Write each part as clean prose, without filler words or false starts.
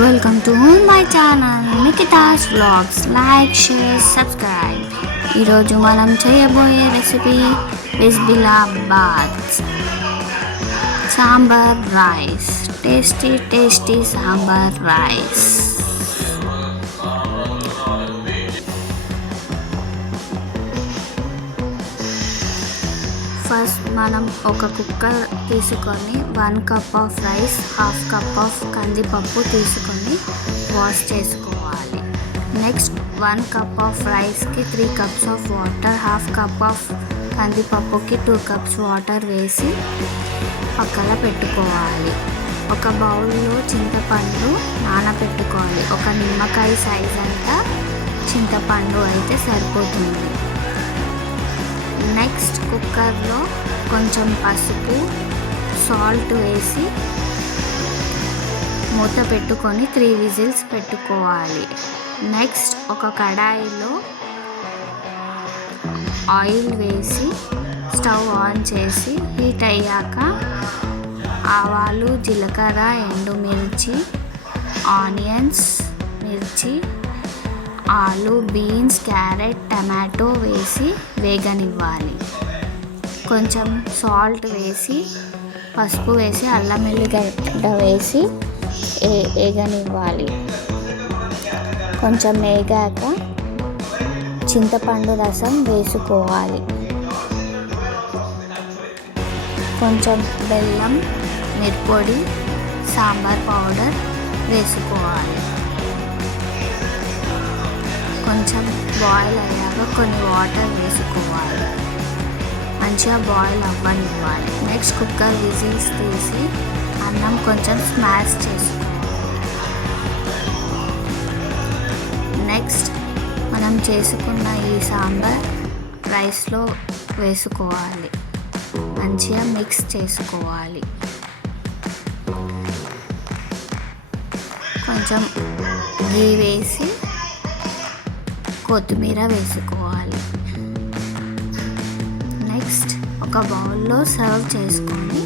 Welcome to my channel Nikitha's vlogs. Like, share, subscribe. ఈరోజు మనం చేయబోయే recipe bisibelebath sambar rice. Tasty sambar rice. First మనం ఒక కుక్కర్ తీసుకొని 1 cup of rice, 1/2 cup of కందిపప్పు తీసుకొని వాష్ చేసుకోవాలి. నెక్స్ట్ 1 కప్ ఆఫ్ రైస్కి 3 cups of water, 1/2 cup of కందిపప్పుకి 2 కప్స్ వాటర్ వేసి పక్కన పెట్టుకోవాలి. ఒక బౌల్లో చింతపండు నానబెట్టుకోవాలి. ఒక నిమ్మకాయ సైజ్ అంతా చింతపండు అయితే సరిపోతుంది. నెక్స్ట్ కుక్కర్లో కొంచెం పసుపు, సాల్ట్ వేసి మూత పెట్టుకొని 3 విజిల్స్ పెట్టుకోవాలి. నెక్స్ట్ ఒక కడాయిలో ఆయిల్ వేసి స్టవ్ ఆన్ చేసి హీట్ అయ్యాక ఆవాలు, జీలకర్ర, ఎండుమిర్చి, ఆనియన్స్, మిర్చి, ఆలు, బీన్స్, క్యారెట్, టమాటో వేసి వేగనివ్వాలి. కొంచెం సాల్ట్ వేసి, పసుపు వేసి, అల్లం వెల్లిగడ్డ వేసి వేగనివ్వాలి. కొంచెం వేగాక చింతపండు రసం వేసుకోవాలి. కొంచెం బెల్లం, మిరప్పొడి, సాంబార్ పౌడర్ వేసుకోవాలి. కొంచెం బాయిల్ అయ్యాక కొన్ని వాటర్ వేసుకోవాలి. మంచిగా బాయిల్ అవ్వనివ్వాలి. నెక్స్ట్ కుక్కర్ విజిల్స్ తీసి అన్నం కొంచెం స్మాష్ చేసుకోవాలి. నెక్స్ట్ మనం చేసుకున్న ఈ సాంబార్ రైస్లో వేసుకోవాలి. మంచిగా మిక్స్ చేసుకోవాలి. కొంచెం గీ వేసి కొత్తిమీర వేసుకోవాలి. నెక్స్ట్ ఒక బౌల్లో సర్వ్ చేసుకొని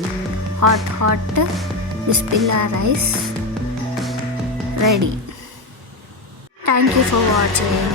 hot bisibele rice ready. Thank you for watching.